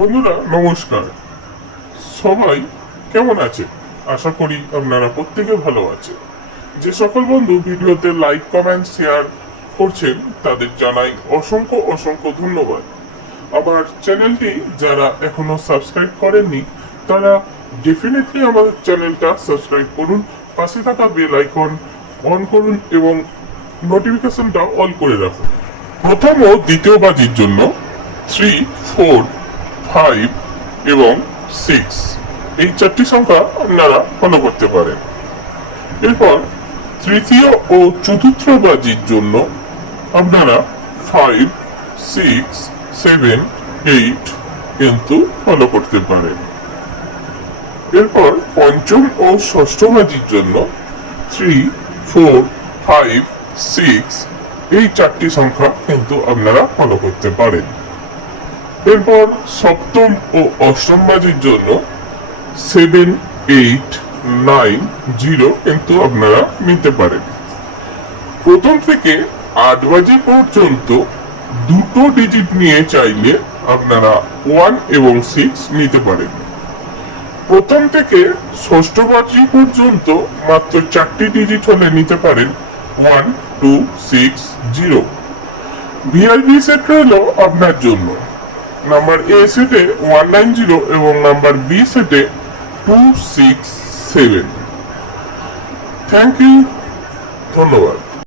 বন্ধুরা, নমস্কার। সবাই কেমন আছে? আশা করি আপনারা প্রত্যেকে ভালো আছে। যে সকল বন্ধু ভিডিওতে লাইক কমেন্ট শেয়ার করছেন, তাদের জানাই অসংখ্য অসংখ্য ধন্যবাদ। আবার চ্যানেলটি যারা এখনও সাবস্ক্রাইব করেননি, তারা ডেফিনেটলি আমার চ্যানেলটা সাবস্ক্রাইব করুন, পাশে থাকা বেল আইকন অন করুন এবং নোটিফিকেশনটা অল করে রাখুন। প্রথম ও দ্বিতীয় বাজির জন্য থ্রি ফোর ফাইভ এবং সিক্স এই চারটি সংখ্যা আপনারা ফলো করতে পারেন। এরপর তৃতীয় ও চতুর্থ বাজির জন্য আপনারা ফাইভ সিক্স সেভেন এইট কিন্তু ফলো করতে পারেন। এরপর পঞ্চম ও ষষ্ঠ বাজির জন্য থ্রি ফোর ফাইভ সিক্স এই চারটি সংখ্যা কিন্তু আপনারা ফলো করতে পারেন। এরপর সপ্তম ও অষ্টম বাজির জন্য সেভেন এইট নাইন জিরো কিন্তু আপনারা নিতে পারেন। প্রথম থেকে আট বাজে পর্যন্ত দুটো ডিজিট নিয়ে চাইলে আপনারা ওয়ান এবং সিক্স নিতে পারেন। প্রথম থেকে ষষ্ঠ বাজি পর্যন্ত মাত্র চারটি ডিজিট হলে নিতে পারেন one two six zero VIP set রইল আপনার জন্য। নাম্বার এ সেটে ওয়ান নাইন জিরো এবং নাম্বার বি সেটে two six seven thank you ধন্যবাদ।